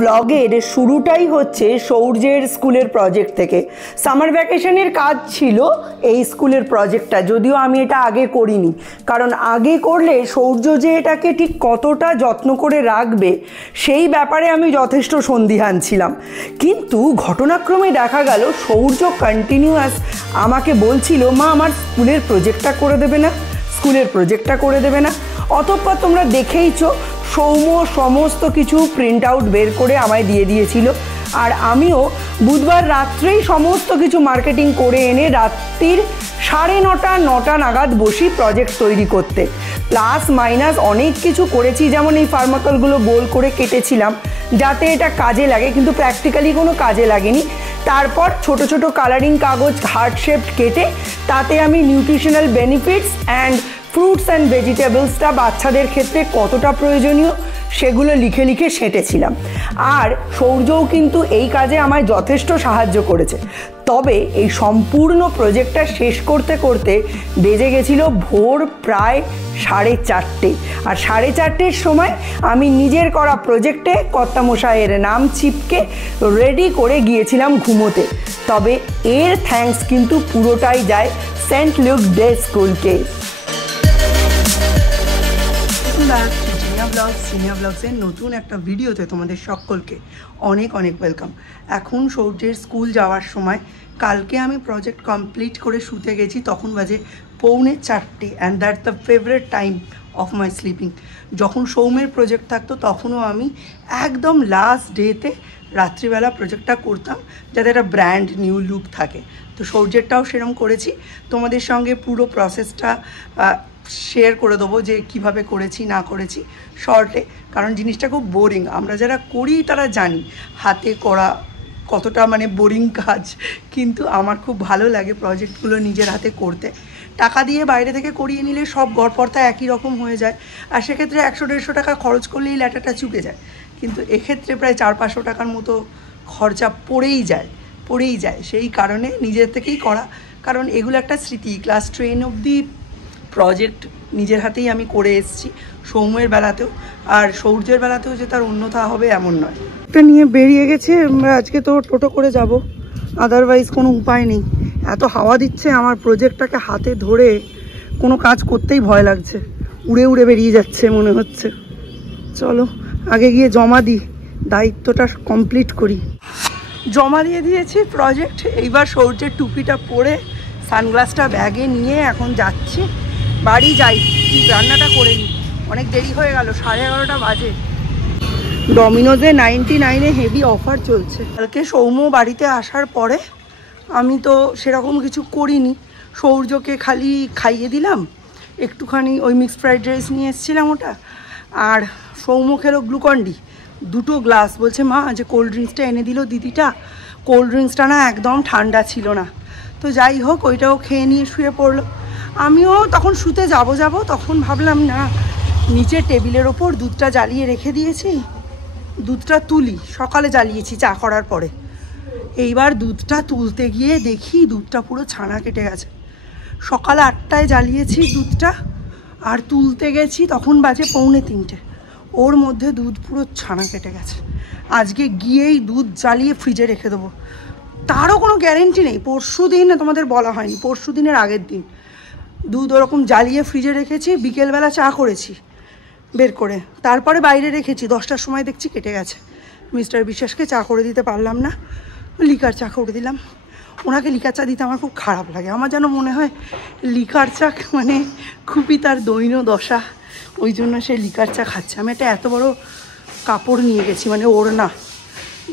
ব্লগের শুরুটাই হচ্ছে সৌর্যের স্কুলের প্রজেক্ট থেকে। সামার ভ্যাকেশনের কাজ ছিল এই স্কুলের প্রজেক্টটা, যদিও আমি এটা আগে করিনি, কারণ আগে করলে সৌর্য যে এটাকে ঠিক কতটা যত্ন করে রাখবে সেই ব্যাপারে আমি যথেষ্ট সন্দিহান ছিলাম। কিন্তু ঘটনাক্রমে দেখা গেল সৌর্য কন্টিনিউয়াস আমাকে বলছিল, মা আমার স্কুলের প্রজেক্টটা করে দেবে না, স্কুলের প্রজেক্টটা করে দেবে না। অতঃপর তোমরা দেখেইছো সৌম্য সমস্ত কিছু প্রিন্ট আউট বের করে আমায় দিয়ে দিয়েছিল, আর আমিও বুধবার রাত্রেই সমস্ত কিছু মার্কেটিং করে এনে রাত্রির 9:30 নাগাদ বসি প্রজেক্ট তৈরি করতে। প্লাস মাইনাস অনেক কিছু করেছি, যেমন এই ফার্মাকলগুলো গোল করে কেটেছিলাম যাতে এটা কাজে লাগে, কিন্তু প্র্যাকটিক্যালি কোনো কাজে লাগেনি। তারপর ছোট ছোট কালারিং কাগজ হার্ট শেপড কেটে তাতে আমি nutritional benefits and fruits and ভেজিটেবলসটা বাচ্চাদের ক্ষেত্রে কতটা প্রয়োজনীয় সেগুলো লিখে লিখে সেঁটেছিলাম। আর সৌর্যও কিন্তু এই কাজে আমায় যথেষ্ট সাহায্য করেছে। তবে এই সম্পূর্ণ প্রজেক্টটা শেষ করতে করতে বেজে গেছিল ভোর প্রায় 4:30, আর 4:30-র সময় আমি নিজের করা প্রজেক্টে কর্তামশাইয়ের নাম চিপকে রেডি করে গিয়েছিলাম ঘুমোতে। তবে এর থ্যাঙ্কস কিন্তু পুরোটাই যায় সেন্ট লুক ডে স্কুলকে। সিনিয়া ব্লগসের নতুন একটা ভিডিওতে তোমাদের সকলকে অনেক অনেক ওয়েলকাম। এখন সৌর্যের স্কুল যাওয়ার সময়, কালকে আমি প্রজেক্ট কমপ্লিট করে শুতে গেছি, তখন বাজে 3:45, and that the favourite time of my sleeping. যখন সৌম্যের প্রজেক্ট থাকতো তখনও আমি একদম লাস্ট ডেতে রাত্রিবেলা প্রজেক্টটা করতাম যাতে একটা ব্র্যান্ড নিউ লুক থাকে। তো সৌর্যেরটাও সেরকম করেছি, তোমাদের সঙ্গে পুরো প্রসেসটা শেয়ার করে দেবো যে কিভাবে করেছি না করেছি শর্টে, কারণ জিনিসটা খুব বোরিং। আমরা যারা করি তারা জানি হাতে করা কতটা বোরিং কাজ, কিন্তু আমার খুব ভালো লাগে প্রজেক্টগুলো নিজের হাতে করতে। টাকা দিয়ে বাইরে থেকে করিয়ে নিলে সব গড়পড়তা একই রকম হয়ে যায়, আর সেক্ষেত্রে 100-150 টাকা খরচ করলেই ল্যাটাটা চুকে যায়। কিন্তু এক্ষেত্রে প্রায় 400-500 টাকার মতো খরচা পড়েই যায়। সেই কারণে নিজের থেকেই করা, কারণ এগুলো একটা স্মৃতি। ক্লাস 10 অবধি প্রজেক্ট নিজের হাতেই আমি করে এসেছি, সৌম্যের বেলাতেও, আর সৌর্যের বেলাতেও যে তার অন্যথা হবে এমন নয়। এটা নিয়ে বেরিয়ে গেছে, আজকে তো টোটো করে যাব, আদারওয়াইজ কোনো উপায় নেই। এত হাওয়া দিচ্ছে, আমার প্রজেক্টটাকে হাতে ধরে কোনো কাজ করতেই ভয় লাগছে, উড়ে উড়ে বেরিয়ে যাচ্ছে মনে হচ্ছে। চলো আগে গিয়ে জমা দিই, দায়িত্বটা কমপ্লিট করি। জমা দিয়ে দিয়েছি প্রজেক্ট, এইবার সৌর্যের টুপিটা পরে সানগ্লাসটা ব্যাগে নিয়ে এখন যাচ্ছি বাড়ি। যাই, রান্নাটা করে নিই, অনেক দেরি হয়ে গেল, 11:30 বাজে। ডমিনোজে 99-এ হেভি অফার চলছে। কালকে সৌম্য বাড়িতে আসার পরে আমি তো সেরকম কিছু করিনি, সৌর্যকে খালি খাইয়ে দিলাম একটুখানি, ওই মিক্সড ফ্রাইড রাইস নিয়ে এসেছিলাম ওটা, আর সৌম্য খেলো গ্লুকন-ডি 2 গ্লাস। বলছে মা যে কোল্ড ড্রিঙ্কসটা এনে দিল দিদিটা, কোল্ড ড্রিঙ্কসটা না একদম ঠান্ডা ছিল না। তো যাই হোক, ওইটাও খেয়ে নিয়ে শুয়ে পড়লো। আমিও তখন শুতে যাব তখন ভাবলাম না, নিচে টেবিলের ওপর দুধটা জ্বালিয়ে রেখে দিয়েছি, দুধটা তুলি, সকালে জ্বালিয়েছি চা করার পরে। এইবার দুধটা তুলতে গিয়ে দেখি দুধটা পুরো ছানা কেটে গেছে। সকাল 8টায় জ্বালিয়েছি দুধটা, আর তুলতে গেছি তখন বাজে 2:45, ওর মধ্যে দুধ পুরো ছানা কেটে গেছে। আজকে গিয়েই দুধ জ্বালিয়ে ফ্রিজে রেখে দেবো, তারও কোনো গ্যারেন্টি নেই। পরশু দিন তোমাদের বলা হয়নি, পরশু দিনের আগের দিন দুধ ওরকম জ্বালিয়ে ফ্রিজে রেখেছি, বিকেলবেলা চা করেছি বের করে, তারপরে বাইরে রেখেছি, 10টার সময় দেখছি কেটে গেছে। মিস্টার বিশ্বাসকে চা করে দিতে পারলাম না, লিকার চা করে দিলাম। ওনাকে লিকার চা দিতে আমার খুব খারাপ লাগে, আমার যেন মনে হয় লিকার চা খুবই তার দৈন দশা, ওই জন্য সে লিকার চা খাচ্ছে। আমি একটা এত বড় কাপড় নিয়ে গেছি, ওড়না,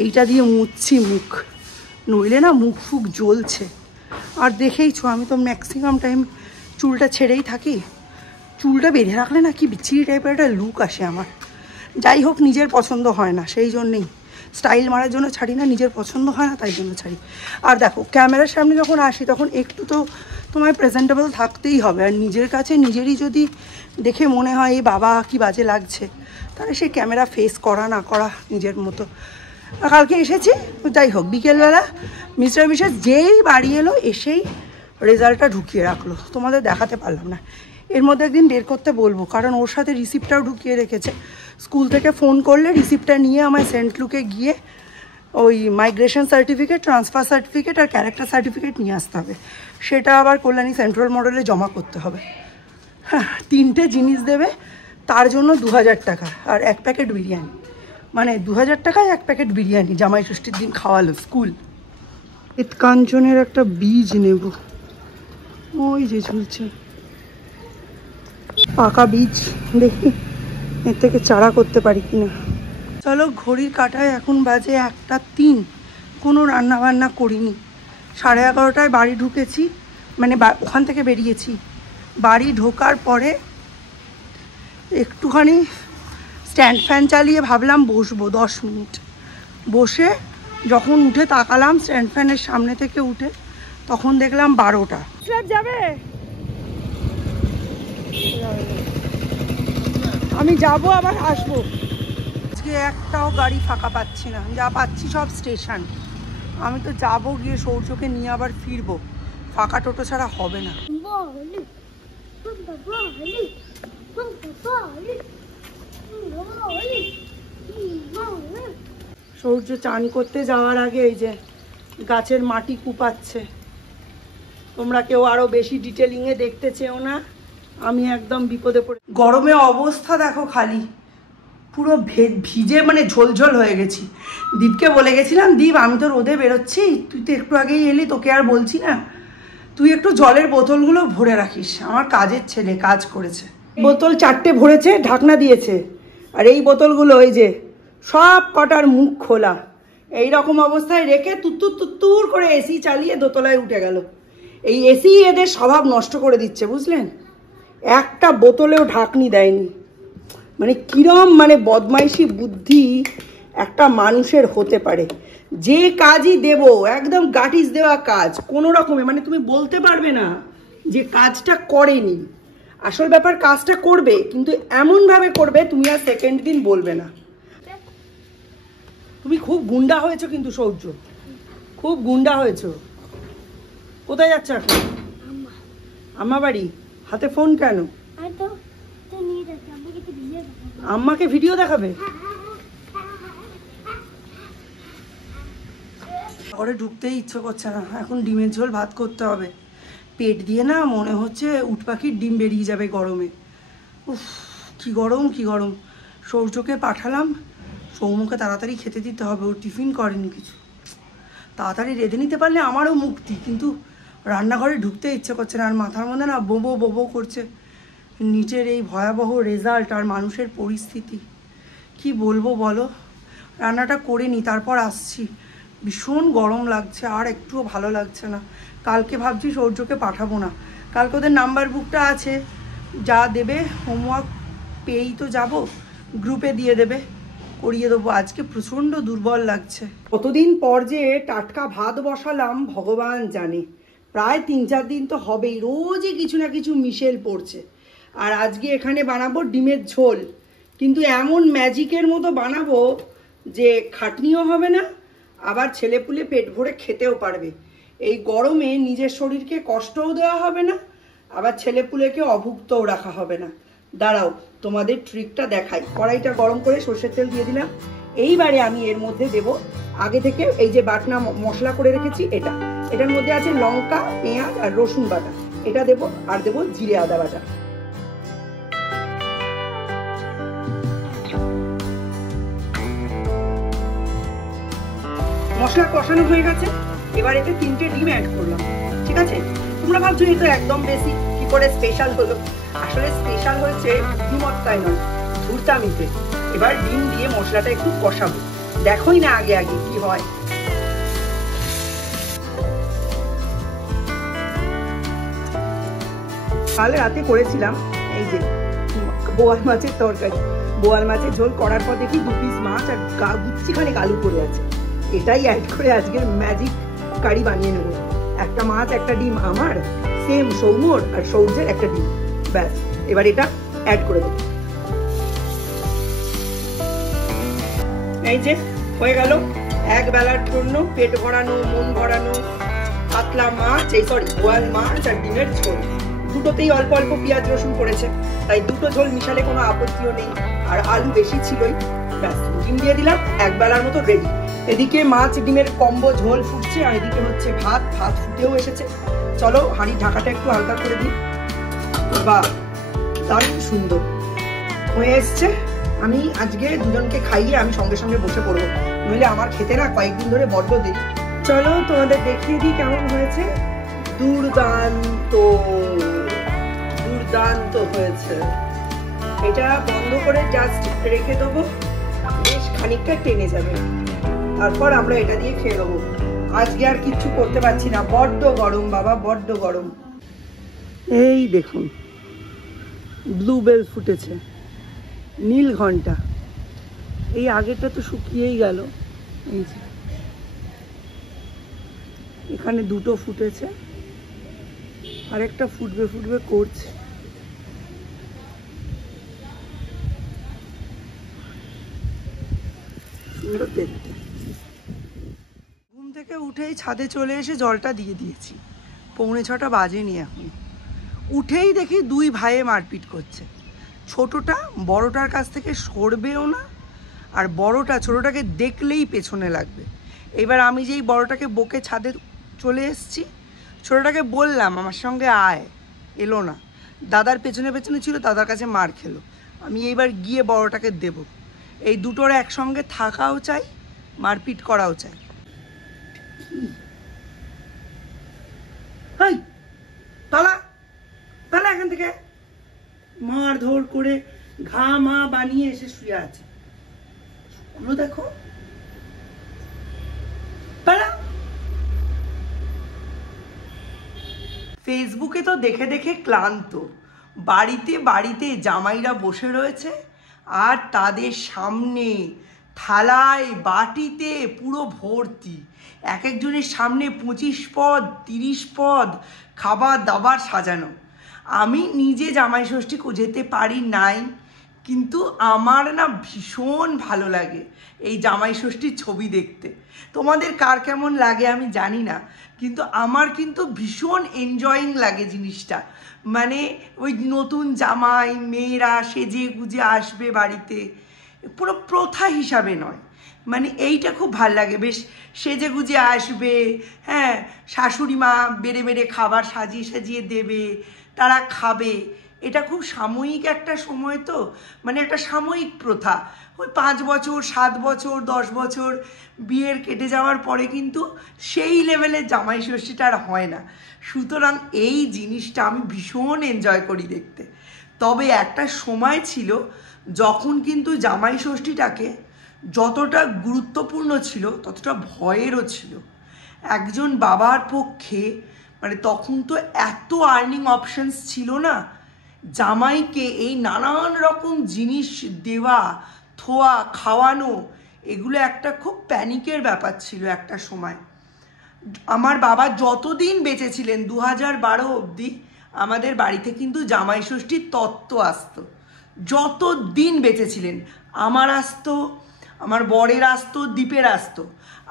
এইটা দিয়ে মুছছি মুখ, নইলে না মুখ ফুক জ্বলছে। আর দেখেইছো আমি তো ম্যাক্সিমাম টাইম চুলটা ছেড়েই থাকি, চুলটা বেঁধে রাখলে না কি বিচ্ছিরি টাইপের একটা লুক আসে আমার। যাই হোক, নিজের পছন্দ হয় না, সেই জন্যেই স্টাইল মারার জন্য ছাড়ি না, নিজের পছন্দ হয় না তাই জন্য ছাড়ি। আর দেখো, ক্যামেরার সামনে যখন আসি তখন একটু তো তোমায় প্রেজেন্টেবল থাকতেই হবে, আর নিজের কাছে নিজেরই যদি দেখে মনে হয় এই বাবা কি বাজে লাগছে, তাহলে সেই ক্যামেরা ফেস করা না করা নিজের মতো। কালকে এসেছি, যাই হোক বিকেলবেলা মিস্টার বিশ্বাস যেই বাড়ি এলো এসেই রেজাল্টটা ঢুকিয়ে রাখলো, তোমাদের দেখাতে পারলাম না। এর মধ্যে একদিন বের করতে বলবো, কারণ ওর সাথে রিসিপ্টটাও ঢুকিয়ে রেখেছে। স্কুল থেকে ফোন করলে রিসিপ্টটা নিয়ে আমায় সেন্ট লুকে গিয়ে ওই মাইগ্রেশন সার্টিফিকেট, ট্রান্সফার সার্টিফিকেট আর ক্যারেক্টার সার্টিফিকেট নিয়ে আসতে হবে। সেটা আবার কল্যাণী সেন্ট্রাল মডেলে জমা করতে হবে। হ্যাঁ, 3টে জিনিস দেবে, তার জন্য 2000 টাকা আর 1 প্যাকেট বিরিয়ানি। মানে 2000 টাকায় 1 প্যাকেট বিরিয়ানি জামাই ষষ্ঠীর দিন খাওয়ালো স্কুল। কাঞ্চনের একটা বীজ নেব, ওই যে ঝুলছে পাকা বীজ, দেখি এর থেকে চারা করতে পারি কিনা। চলো, ঘড়ির কাঁটায় এখন বাজে 1:03, কোনো রান্নাবান্না করিনি। 11:30টায় বাড়ি ঢুকেছি, মানে ওখান থেকে বেরিয়েছি। বাড়ি ঢোকার পরে একটুখানি স্ট্যান্ড ফ্যান চালিয়ে ভাবলাম বসবো 10 মিনিট। বসে যখন উঠে তাকালাম স্ট্যান্ড ফ্যানের সামনে থেকে উঠে, তখন দেখলাম 12টা। যাবে, আমি যাব আবার আসবো। আজকে একটাও গাড়ি ফাঁকা পাচ্ছি না, যা পাচ্ছি সব স্টেশন। আমি তো যাবো, গিয়ে সৌর্যকে নিয়ে আবার ফিরবো, ফাঁকা টোটো ছাড়া হবে না। সৌর্য চান করতে যাওয়ার আগে এই যে গাছের মাটি কুপাচ্ছে। তোমরা কেউ আরো বেশি ডিটেলিংয়ে দেখতে চেও না, আমি একদম বিপদে পড়ে। গরমে অবস্থা দেখো খালি, পুরো ভিজে মানে ঝোলঝোল হয়ে গেছি। দীপকে বলে গেছিলাম, দীপ আমি তো রোদে বেরোচ্ছি, তুই তো একটু আগেই এলি, তোকে আর বলছি না, তুই একটু জলের বোতলগুলো ভরে রাখিস। আমার কাজের ছেলে কাজ করেছে, বোতল 4টে ভরেছে, ঢাকনা দিয়েছে। আর এই বোতলগুলো ওই যে সব কটার মুখ খোলা, এই রকম অবস্থায় রেখে তুত্তুর করে এসি চালিয়ে দোতলায় উঠে গেল। এই এসি এদের স্বভাব নষ্ট করে দিচ্ছে, বুঝলেন? একটা বোতলেও ঢাকনি দেয়নি। মানে কিরম মানে বদমাইশি বুদ্ধি একটা মানুষের হতে পারে। যে কাজই দেব একদম গাটিস দেওয়া কাজ, কোনো রকমে মানে তুমি বলতে পারবে না যে কাজটা করেনি। আসল ব্যাপার কাজটা করবে, কিন্তু এমনভাবে করবে তুমি আর সেকেন্ড দিন বলবে না। তুমি খুব গুন্ডা হয়েছো কিন্তু সৌর্য, খুব গুন্ডা হয়েছো। কোথায় যাচ্ছ এখন? আম্মা বাড়ি। হাতে ফোন কেন? আম্মাকে ভিডিও দেখাবে? ঘরে ঢুকতেই ইচ্ছে করছে না, এখন ডিমের ঝোল ভাত করতে হবে। পেট দিয়ে না মনে হচ্ছে উট পাখির ডিম বেরিয়ে যাবে গরমে। উফ, কি গরম কি গরম। সৌর্যকে পাঠালাম, সৌমুকে তাড়াতাড়ি খেতে দিতে হবে, ও টিফিন করেনি কিছু। তাড়াতাড়ি রেঁধে নিতে পারলে আমারও মুক্তি, কিন্তু রান্নাঘরে ঢুকতে ইচ্ছে করছে না। আর মাথার মধ্যে না বোবো বোবো করছে নিচের এই ভয়াবহ রেজাল্ট আর মানুষের পরিস্থিতি। কি বলবো বলো? রান্নাটা করে নি, তারপর আসছি। ভীষণ গরম লাগছে, আর একটুও ভালো লাগছে না। কালকে ভাবছি সৌর্যকে পাঠাবো না, কালকে ওদের নাম্বার বুকটা আছে, যা দেবে হোমওয়ার্ক পেয়েই তো যাব, গ্রুপে দিয়ে দেবে, করিয়ে দেবো। আজকে প্রচণ্ড দুর্বল লাগছে। কতদিন পর যে টাটকা ভাত বসালাম ভগবান জানে, প্রায় 3-4 দিন তো হবেই, রোজই কিছু না কিছু মিশেল পড়ছে। আর আজকে এখানে বানাবো ডিমের ঝোল, কিন্তু এমন ম্যাজিকের মতো বানাবো যে খাটনিও হবে না, আবার ছেলেপুলে পেট ভরে খেতেও পারবে। এই গরমে নিজের শরীরকে কষ্টও দেওয়া হবে না, আবার ছেলেপুলেকে অভুক্তও রাখা হবে না। দাঁড়াও তোমাদের ট্রিকটা দেখাই। কড়াইটা গরম করে সর্ষের তেল দিয়ে দিলাম। এইবারে আমি এর মধ্যে দেব আগে থেকে এই যে বাটনা মশলা করে রেখেছি, এটার মধ্যে আছে লঙ্কা, পেঁয়াজ আর রসুন বাটা, এটা দেব। আর দেব জিরে আদা বাটা। মশলা কষানো হয়ে গেছে, এবার এতে 3টে ডিম অ্যাড করলাম। ঠিক আছে, তোমরা ভাবছো এই তো একদম বেশি, কি করে স্পেশাল হলো? আসলে স্পেশাল হয়েছে বুদ্ধিমত্তায় নয়, ধূর্তামিতে। এবার ডিম দিয়ে মশলাটা একটু কষাবো, দেখোই না আগে আগে কি হয়। কাল রাতে করেছিলাম এই যে বোয়াল মাছের তরকারি, বোয়াল মাছের ঝোল করার পর দেখি 2 পিস মাছ আর গুচ্ছিখানে আলু পড়ে আছে। এটাই অ্যাড করে আজকের ম্যাজিক কারি বানিয়ে নেব। একটা মাছ একটা ডিম আমার, সেম সৌমর আর সৌর্যের একটা ডিম, ব্যাস। এবার এটা অ্যাড করে দেব। এই যে হয়ে গেল এক বেলার জন্য পেট ভরানো মন ভরানো পাতলা মাছ, বোয়াল মাছ আর ডিমের ঝোল। দুটোতেই অল্প অল্প পেঁয়াজ রসুন পড়েছে, তাই দুটো ঝোল মিশালে কোনো আপত্তিও নেই। আর আলু বেশি ছিলই, ব্যাস ডিম দিয়ে দিলাম, এক বেলার মতো রেডি। এদিকে মাছ ডিমের কম্বো ঝোল ফুটছে, আর এদিকে হচ্ছে ভাত ফুটেও এসেছে। চলো হাঁড়ির ঢাকাটা একটু হালকা করে দিই। বাহ, দারুণ সুন্দর হয়ে এসছে। আমি আজকে দুজনকে খাইয়ে আমি সঙ্গে সঙ্গে বসে পড়বো, নইলে আমার খেতে না কয়েকদিন ধরে বড্ড দেরি। চলো তোমাদের দেখিয়ে দিই কেমন হয়েছে। দুর্দান্ত দুর্দান্ত হয়েছে। এটা বন্ধ করে জাস্ট রেখে দেবো, বেশ খানিকটা টেনে যাবে, তারপর আমরা এটা দিয়ে খেয়ে দেবো। আজকে আর কিচ্ছু করতে পারছি না, বড্ড গরম বাবা, বড্ড গরম। এই দেখুন ব্লুবেল ফুটেছে, নীল ঘন্টা। এই আগেরটা তো শুকিয়েই গেল, এই যে এখানে দুটো ফুটেছে, আরেকটা ফুটবে করছে। সুন্দর দেখতে। ঘুম থেকে উঠেই ছাদে চলে এসে জলটা দিয়ে দিয়েছি, 6:45 বাজেনি এখন। উঠেই দেখি দুই ভাইয়ে মারপিট করছে। ছোটটা বড়টার কাছ থেকে সরবেও না, আর বড়টা ছোটটাকে দেখলেই পেছনে লাগবে। এবার আমি যেই বড়টাকে বকে ছাদে চলে এসেছি, ছোটটাকে বললাম আমার সঙ্গে আয়, এলো না। দাদার পেছনে পেছনে ছিল, দাদার কাছে মার খেলো। আমি এইবার গিয়ে বড়টাকে দেব। এই দুটোর একসঙ্গে থাকাও চাই, মারপিট করাও চাই। হাই পালা পালা এখান থেকে। মারধর করে ঘা মা বানিয়ে এসে শুয়ে আছে। গুলো দেখো, পালা। ফেসবুকে তো দেখে দেখে ক্লান্ত। বাড়িতে বাড়িতে জামাইরা বসে রয়েছে, আর তাদের সামনে থালায় বাটিতে পুরো ভর্তি, এক একজনের সামনে 25 পদ 30 পদ খাবার দাবার সাজানো। আমি নিজে জামাই ষষ্ঠী যেতে পারি নাই, কিন্তু আমার না ভীষণ ভালো লাগে এই জামাই ষষ্ঠীর ছবি দেখতে। তোমাদের কার কেমন লাগে আমি জানি না, কিন্তু আমার কিন্তু ভীষণ এনজয়িং লাগে জিনিসটা। মানে ওই নতুন জামাই মেয়েরা সেজে গুজে আসবে বাড়িতে, পুরো প্রথা হিসাবে নয়, মানে এইটা খুব ভাল লাগে। বেশ সেজে গুজে আসবে, হ্যাঁ, শাশুড়ি মা বেড়ে বেড়ে খাবার সাজিয়ে সাজিয়ে দেবে, তারা খাবে। এটা খুব সাময়িক একটা সময়, তো মানে একটা সাময়িক প্রথা। ওই 5 বছর 7 বছর 10 বছর বিয়ের কেটে যাওয়ার পরে কিন্তু সেই লেভেলের জামাই ষষ্ঠীটা আর হয় না। সুতরাং এই জিনিসটা আমি ভীষণ এনজয় করি দেখতে। তবে একটা সময় ছিল যখন কিন্তু জামাই ষষ্ঠীটাকে যতটা গুরুত্বপূর্ণ ছিল ততটা ভয়েরও ছিল। একজন বাবার পক্ষে মানে তখন তো এত আর্নিং অপশনস ছিল না, জামাইকে এই নানান রকম জিনিস দেওয়া, থোয়া, খাওয়ানো, এগুলো একটা খুব প্যানিকের ব্যাপার ছিল একটা সময়। আমার বাবা যতদিন বেঁচে ছিলেন 2012 অবধি আমাদের বাড়িতে কিন্তু জামাই ষষ্ঠীর তত্ত্ব আসতো। যতদিন বেঁচে ছিলেন আমার আসতো, আমার বরের আসতো, দীপের আসতো।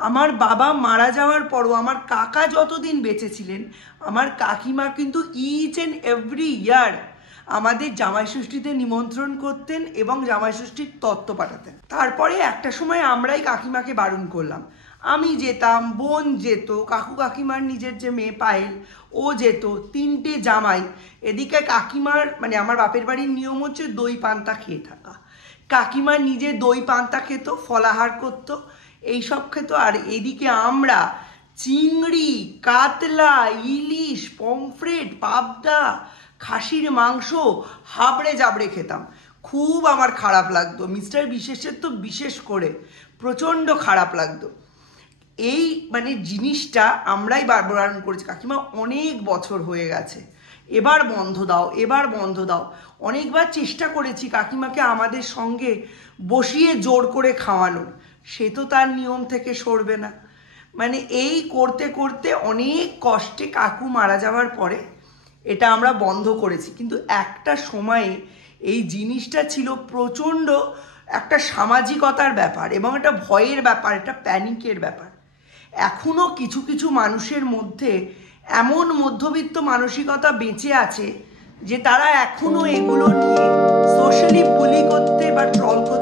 আমার বাবা মারা যাওয়ার পরও আমার কাকা যতদিন বেঁচে ছিলেন, আমার কাকিমা কিন্তু ইচ অ্যান্ড এভরি ইয়ার আমাদের জামাই ষষ্ঠীতে নিমন্ত্রণ করতেন এবং জামাই ষষ্ঠীর তত্ত্ব পাঠাতেন। তারপরে একটা সময় আমরাই কাকিমাকে বারণ করলাম। আমি যেতাম, বোন যেত, কাকু কাকিমার নিজের যে মেয়ে পায়েল ও যেত, 3টে জামাই। এদিকে কাকিমার মানে আমার বাপের বাড়ির নিয়ম হচ্ছে দই পান্তা খেয়ে থাকা। কাকিমা নিজে দই পান্তা খেত, ফলাহার করত, এইসব খেত। আর এদিকে আমরা চিংড়ি, কাতলা, ইলিশ, পমফ্রেট, পাবদা, খাসির মাংস হাবড়ে জাবড়ে খেতাম। খুব আমার খারাপ লাগতো, মিস্টার বিশেষের তো বিশেষ করে প্রচণ্ড খারাপ লাগতো। এই মানে জিনিসটা আমরাই বারণ করেছি, কাকিমা অনেক বছর হয়ে গেছে, এবার বন্ধ দাও, এবার বন্ধ দাও। অনেকবার চেষ্টা করেছি কাকিমাকে আমাদের সঙ্গে বসিয়ে জোর করে খাওয়ানোর, সে তো তার নিয়ম থেকে সরবে না। মানে এই করতে করতে অনেক কষ্টে কাকু মারা যাওয়ার পরে এটা আমরা বন্ধ করেছি। কিন্তু একটা সময়ে এই জিনিসটা ছিল প্রচণ্ড একটা সামাজিকতার ব্যাপার এবং একটা ভয়ের ব্যাপার, একটা প্যানিকের ব্যাপার। এখনও কিছু কিছু মানুষের মধ্যে এমন মধ্যবিত্ত মানসিকতা বেঁচে আছে যে তারা এখনো এগুলো নিয়ে সোশ্যালি বুলি করতে বা ট্রল করতে